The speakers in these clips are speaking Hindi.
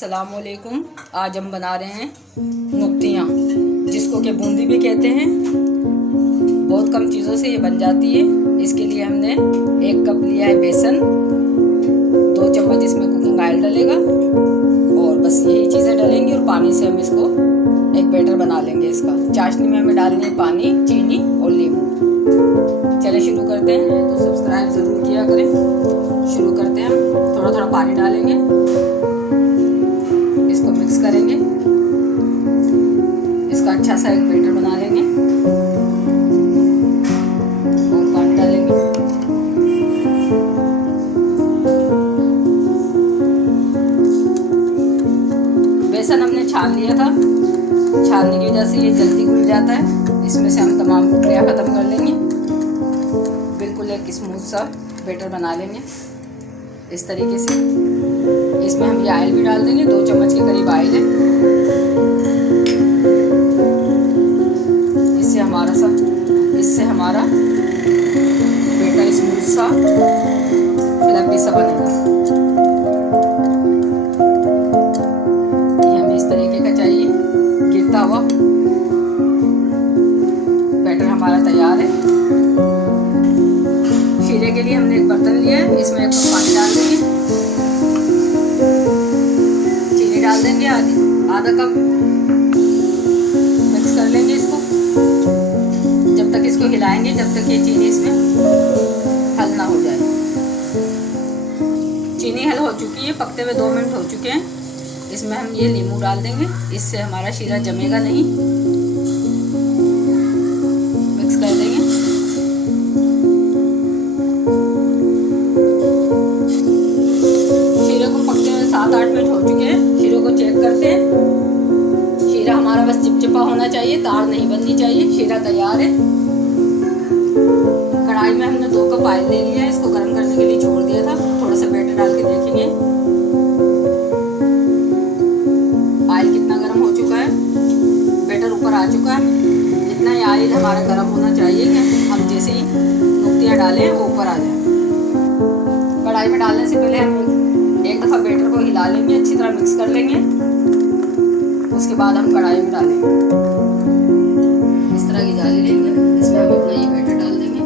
अस्सलामुअलैकुम। आज हम बना रहे हैं नुक्तियाँ, जिसको कि बूंदी भी कहते हैं। बहुत कम चीज़ों से ये बन जाती है। इसके लिए हमने 1 कप लिया है बेसन, 2 चम्मच इसमें कुकिंग ऑयल डलेगा और बस यही चीज़ें डलेंगी और पानी से हम इसको एक बैटर बना लेंगे। इसका चाशनी में हमें डालनी है पानी, चीनी और नींबू। चलिए शुरू करते हैं। तो सब्सक्राइब ज़रूर किया करें। शुरू करते हैं। हम थोड़ा थोड़ा पानी डालेंगे, इसको मिक्स करेंगे, इसका अच्छा सा एक बैटर बना लेंगे और पानी डालेंगे। बेसन हमने छान लिया था, छानने की वजह से ये जल्दी घुल जाता है। इसमें से हम तमाम गुठलियाँ ख़त्म कर लेंगे। बिल्कुल एक स्मूथ सा बैटर बना लेंगे इस तरीके से। इसमें हम ये ऑयल भी डाल देंगे, 2 चम्मच के करीब ऑयल है। इससे हमारा बैटर स्मूथ सा फ्लफी सा बनेगा। ये हमें इस तरीके का चाहिए, गिरता हुआ बैटर हमारा तैयार है। शीरे के लिए हमने एक बर्तन लिया है, इसमें 1 कप पानी डाल देंगे, चीनी डाल देंगे आधा कप, मिक्स कर लेंगे इसको। जब तक इसको हिलाएंगे जब तक ये चीनी इसमें हल ना हो जाए। चीनी हल हो चुकी है, पकते हुए 2 मिनट हो चुके हैं। इसमें हम ये नींबू डाल देंगे, इससे हमारा शीरा जमेगा नहीं। मिक्स कर देंगे। शीरे को पकते हुए 7-8 मिनट हो चुके हैं। शीरे को चेक करते हैं। शीरा हमारा बस चिपचिपा होना चाहिए, तार नहीं बननी चाहिए। शीरा तैयार है। कढ़ाई में हमने 2 कप ऑयल ले लिया है, इसको गर्म करने के लिए छोड़ दिया था। थोड़ा सा बैटर डाल के देखेंगे ऑयल कितना गर्म हो चुका है। बैटर ऊपर आ चुका है। इतना ही ऑयल हमारा गर्म होना चाहिए कि हम जैसे ही नुक्तियाँ डालें वो ऊपर आ जाए। कढ़ाई में डालने से पहले हम एक दफ़ा बैटर को हिला लेंगे, अच्छी तरह मिक्स कर लेंगे। उसके बाद हम कढ़ाई में डालेंगे। इस तरह की जाली लेंगे, इसमें हम अपना ये बैटर डाल देंगे।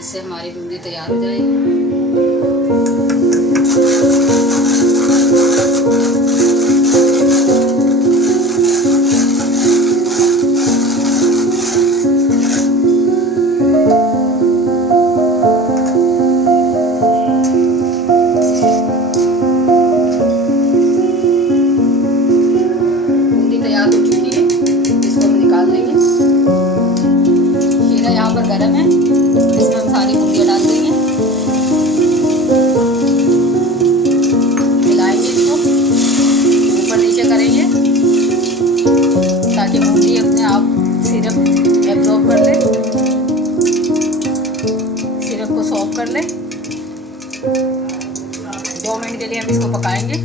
इससे हमारी बूंदी तैयार हो जाएगी। गरम है, इसमें हम सारी बूंदियाँ डाल देंगे, हिलाएंगे इसको, ऊपर नीचे करेंगे ताकि बूंदी अपने आप सिरप एब्जॉर्ब कर ले, सिरप को सॉक कर ले। 2 मिनट के लिए हम इसको पकाएंगे।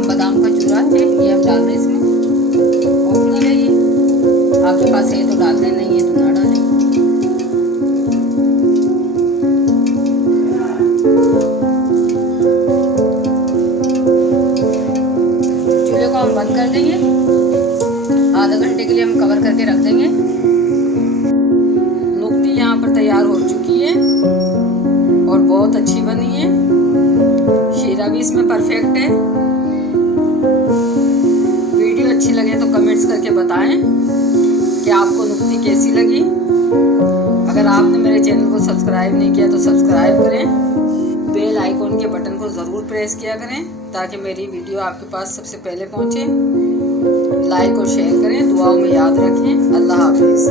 बादाम का चूरा है, ये हम डाल रहे हैं इसमें। ऑप्शनल है ये, आपके पास है तो डाल दें, नहीं है तो ना डालें। चूल्हे को हम बंद कर देंगे। आधा घंटे के लिए हम कवर करके रख देंगे। नुक्ती यहाँ पर तैयार हो चुकी है और बहुत अच्छी बनी है। शीरा भी इसमें परफेक्ट है। वीडियो अच्छी लगे तो कमेंट्स करके बताएं कि आपको नुक्ती कैसी लगी। अगर आपने मेरे चैनल को सब्सक्राइब नहीं किया तो सब्सक्राइब करें। बेल आइकॉन के बटन को ज़रूर प्रेस किया करें ताकि मेरी वीडियो आपके पास सबसे पहले पहुंचे। लाइक और शेयर करें, दुआओं में याद रखें। अल्लाह हाफिज़।